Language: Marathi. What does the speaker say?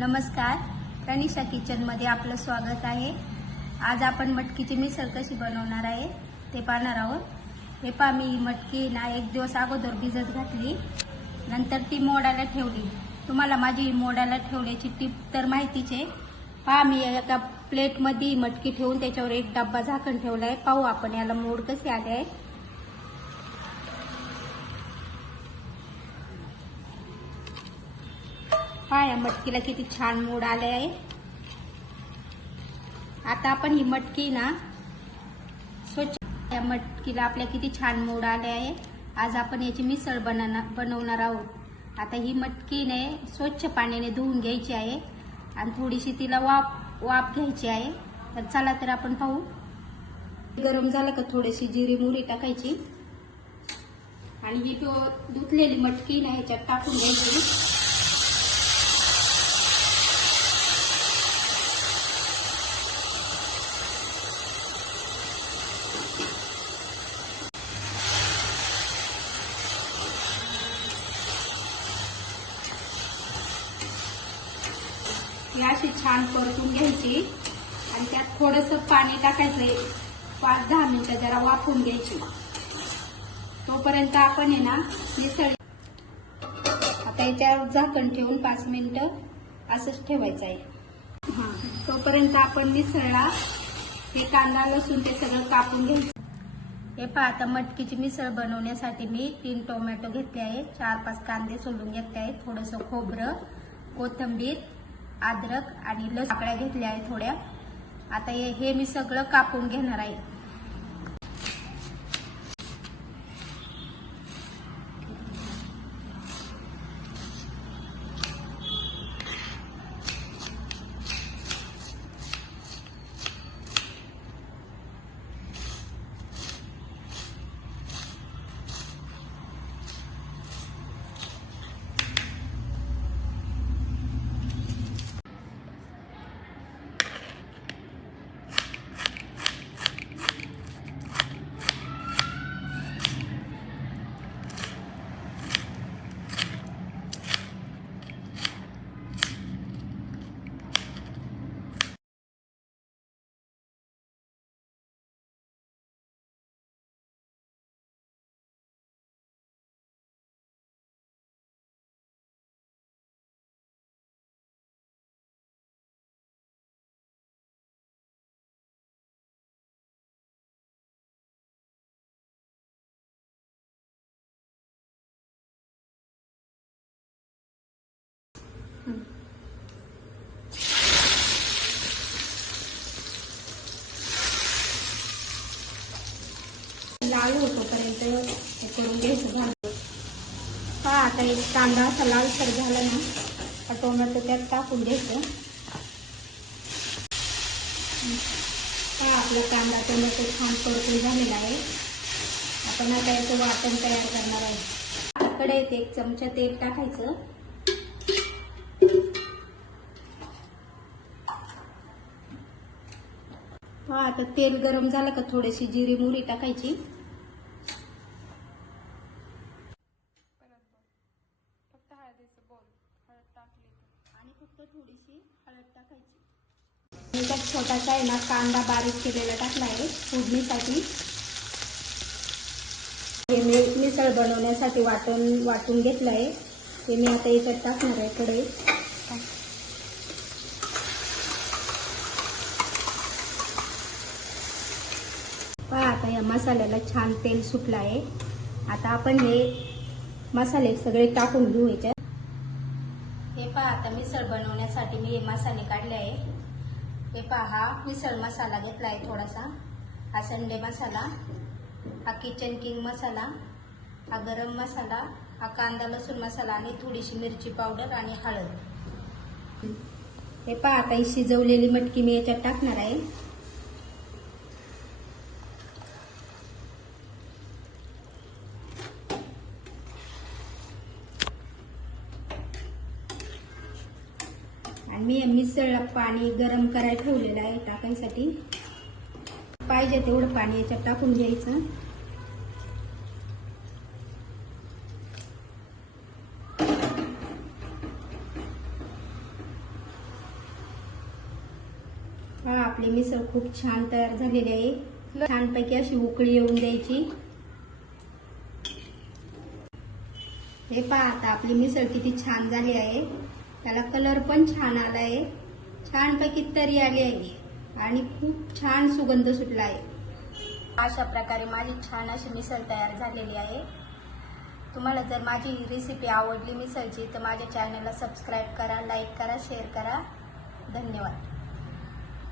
नमस्कार, तनिषा किचनमध्ये आपलं स्वागत आहे। आज आपण मटकीची मिसळ कशी बनवणार आहे ते पाहणार आहोत। हे पहा, मी मटकी ना एक दिवस अगोदर भिजत घातली, नंतर ती मोडायला ठेवली। तुम्हाला माझी मोडायला ठेवण्याची टिप तर माहितीच आहे। पहा, मी एका प्लेटमध्ये मटकी ठेवून त्याच्यावर एक डब्बा झाकण ठेवलाय। पाहू आपण याला मोड कसे आले आहे। पहा, या मटकीला किती छान मोड आले आहे। आता आपण ही मटकी ना स्वच्छ, या मटकीला आपल्या किती छान मोड आले आहे। आज आपण याची मिसळ बनवणार आहोत। आता ही मटकीने स्वच्छ पाण्याने धुवून घ्यायची आहे आणि थोडीशी तिला वाफ घ्यायची आहे। तर चला तर आपण पाहू। गरम झालं का थोडीशी जिरी मोहरी टाकायची आणि ही धुतलेली मटकी ना ह्याच्यात टाकून घ्यायची। ही अशी छान परतून घ्यायची आणि त्यात थोडंसं पाणी टाकायचंय। 5-10 मिनिटं जरा वाफवून घ्यायची। तोपर्यंत आपण आहे ना मिसळ, आता याच्यावर झाकण ठेवून 5 मिनिटं असंच ठेवायचं आहे। तोपर्यंत आपण मिसळला हे कांदा लसूण ते सगळं कापून घ्यायचं। हे पहा, आता मटकीची मिसळ बनवण्यासाठी मी 3 टोमॅटो घेतले आहे, 4-5 कांदे सोलून घेतले आहेत, थोडंसं खोबरं, कोथिंबीर, अद्रक आणि लसूण पाकळ्या घेतल्या आहेत थोड्या। आता हे मी सगळं कापून घेणार आहे। लाल होतोपर्यंत हे करून घ्यायचं। पहा, आता एक कांदा असा लालसर झाला ना का टोमॅटो त्यात टाकून घ्यायचं। पहा, आपला कांदा टोमॅटो छान परतून झालेला आहे। आपण आता याचं वाटण तयार करणार आहे। कढईत 1 चमचा तेल टाकायचं। पहा, आता तेल गरम झालं का थोडीशी जिरी मोहरी टाकायची आणि फक्त थोडीशी हळद टाकायची। त्यात छोटासा आहे ना कांदा बारीक केलेला टाकला आहे फोडणीसाठी। हे मी मिसळ बनवण्यासाठी वाटून घेतलं आहे, ते मी आता याच्यात टाकणार आहे कढईत। पहा, आता या मसाल्याला छान तेल सुटलं आहे। आता आपण हे मसाले सगळे टाकून घेऊ याच्यात। हे पहा, आता मिसळ बनवण्यासाठी मी हे मसाले काढले आहे। हे पहा, हा मिसळ मसाला घेतला आहे थोडासा, हा संडे मसाला, हा किचन किंग मसाला, हा गरम मसाला, हा कांदा लसूण मसाला आणि थोडीशी मिरची पावडर आणि हळद। हे पहा, आता ही शिजवलेली मटकी मी याच्यात टाकणार आहे। आणि मी मिसळला पाणी गरम करायला ठेवलेलं आहे टाकायसाठी। पाहिजे तेवढं पाणी याच्यात टाकून घ्यायचं। पहा आपली मिसळ खूप छान तयार झालेली आहे. छानपैकी अशी उकळी येऊन द्यायची. हे पहा आता आपली मिसळ किती छान झाली आहे. त्याला कलर पण छान आला आहे. छानपैकी तरी आली आहे आणि खूप छान सुगंध सुटला आहे. अशा प्रकारे माझी छान अशी मिसळ तयार झालेली आहे. तुम्हाला जर माझी रेसिपी आवडली मिसळची तर माझ्या चॅनलला सबस्क्राईब करा, लाईक करा, शेअर करा. धन्यवाद.